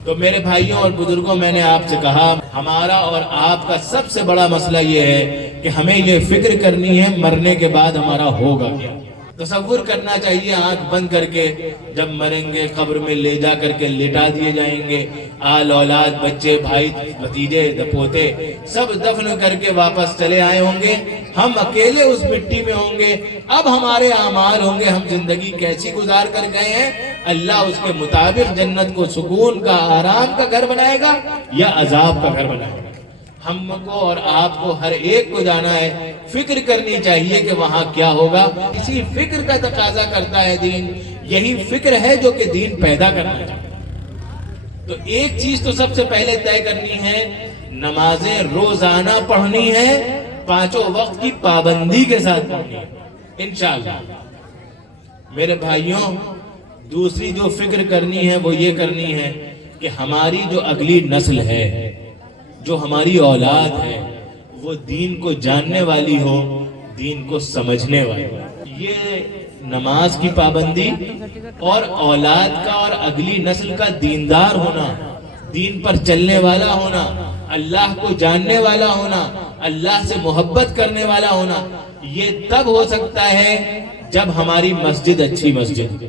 تو میرے بھائیوں اور بزرگوں، میں نے آپ سے کہا ہمارا اور آپ کا سب سے بڑا مسئلہ یہ ہے کہ ہمیں یہ فکر کرنی ہے مرنے کے بعد ہمارا ہوگا کیا۔ تصور کرنا چاہیے آنکھ بند کر کے، جب مریں گے قبر میں لے جا کر کے لٹا دیے جائیں گے، آل اولاد، بچے، بھائی، بھتیجے، دپوتے سب دفن کر کے واپس چلے آئے ہوں گے، ہم اکیلے اس مٹی میں ہوں گے۔ اب ہمارے اعمال ہوں گے ہم زندگی کیسی گزار کر گئے ہیں، اللہ اس کے مطابق جنت کو سکون کا، آرام کا گھر بنائے گا یا عذاب کا گھر بنائے گا۔ ہم کو اور آپ کو ہر ایک کو جانا ہے، فکر کرنی چاہیے کہ وہاں کیا ہوگا۔ اسی فکر کا تقاضا کرتا ہے دین، یہی فکر ہے جو کہ دین پیدا کرنا چاہتا ہے۔ تو ایک چیز تو سب سے پہلے طے کرنی ہے، نمازیں روزانہ پڑھنی ہے، 5 وقت کی پابندی کے ساتھ پڑھنی ہے انشاءاللہ۔ میرے بھائیوں، دوسری جو فکر کرنی ہے وہ یہ کرنی ہے کہ ہماری جو اگلی نسل ہے، جو ہماری اولاد ہے، وہ دین کو جاننے والی ہو، دین کو سمجھنے والی ہو۔ یہ نماز کی پابندی اور اولاد کا اور اگلی نسل کا دیندار ہونا، دین پر چلنے والا ہونا، اللہ کو جاننے والا ہونا، اللہ سے محبت کرنے والا ہونا، یہ تب ہو سکتا ہے جب ہماری مسجد اچھی مسجد